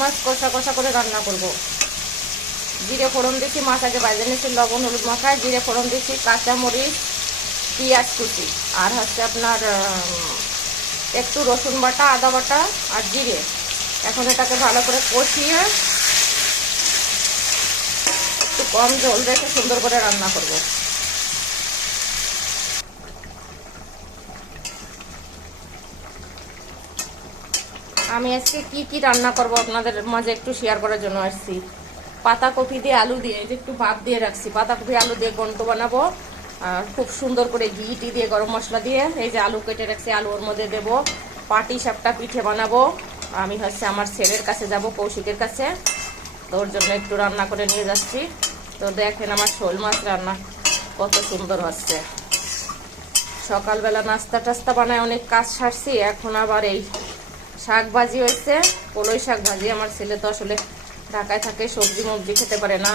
মাছ কষা কষা করে রান্না করব। জিরে ফোড়ন দিচ্ছি, মাছ আগে বাইরে নিচ্ছি, লবণ হলুদ মাখায় জিরে ফোড়ন দিচ্ছি, কাঁচামরিচ, পেঁয়াজ কুচি, আর হচ্ছে আপনার একটু রসুন বাটা, আদা বাটা আর জিরে। এখন এটাকে ভালো করে কষিয়ে একটু কম জল রেখে সুন্দর করে রান্না করব। আমি আজকে কি কি রান্না করব আপনাদের মাঝে একটু শেয়ার করার জন্য আসছি। পাতাকপি দিয়ে আলু দিয়ে এই যে একটু ভাপ দিয়ে রাখছি, পাতাকপি আলু দিয়ে ঘন্ট বানাবো। আর খুব সুন্দর করে ঘি দিয়ে গরম মশলা দিয়ে এই যে আলু কেটে রাখছি, আলু ওর মধ্যে দেবো। পাটি সাপটা পিঠে বানাবো। আমি হচ্ছে আমার ছেলের কাছে যাব, কৌশিকের কাছে, তো ওর জন্য একটু রান্না করে নিয়ে যাচ্ছি। তো দেখেন আমার শোল মাছ রান্না কত সুন্দর হচ্ছে। সকালবেলা নাস্তা টাস্তা বানায় অনেক কাজ সারছি, এখন আবার এই শাক ভাজি হয়েছে, কলই শাক ভাজি। আমার ছেলে তো আসলে ঢাকায় থাকে, সবজি মবজি খেতে পারে না,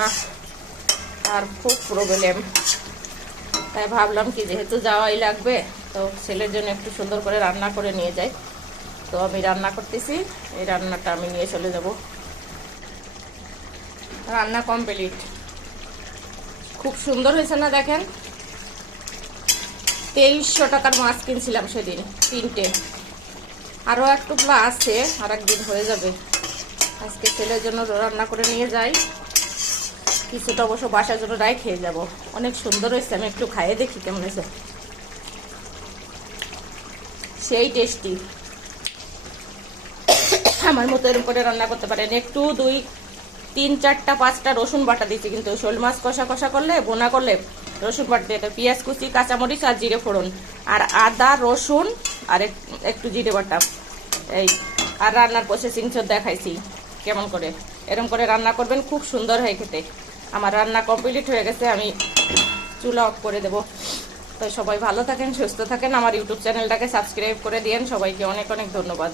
আর খুব প্রবলেম। তাই ভাবলাম কি যেহেতু যাওয়াই লাগবে, তো ছেলের জন্য একটু সুন্দর করে রান্না করে নিয়ে যাই। তো আমি রান্না করতেছি, এই রান্নাটা আমি নিয়ে চলে যাব। রান্না কমপ্লিট, খুব সুন্দর হয়েছে না দেখেন। 2300 টাকার মাছ কিনছিলাম সেদিন, 3টে। আরও একটু আছে, আর একদিন হয়ে যাবে। আজকে ছেলের জন্য রান্না করে নিয়ে যাই, কিছুটা অবশ্য বাসার জন্য রাই খেয়ে যাব। অনেক সুন্দর হয়েছে, আমি একটু খাইয়ে দেখি কেমন হয়েছে। সেই টেস্টি, আমার মতো এরকম করে রান্না করতে পারেন। একটু 2, 3, 4টা 5টা রসুন বাটা দিচ্ছি, কিন্তু শোল মাছ কষা কষা করলে, বোনা করলে রসুন বাটা দিয়ে, পেঁয়াজ কুচি, কাঁচামরিচ আর জিরে ফোড়ন, আর আদা রসুন আর একটু জিরে বাটা। এই আর রান্নার প্রসেসিং দেখাইছি কেমন করে। এরকম করে রান্না করবেন, খুব সুন্দর হয় খেতে। আমার রান্না কমপ্লিট হয়ে গেছে, আমি চুলা অফ করে দেব। তো সবাই ভালো থাকেন, সুস্থ থাকেন, আমার ইউটিউব চ্যানেলটাকে সাবস্ক্রাইব করে দিয়েন। সবাইকে অনেক অনেক ধন্যবাদ।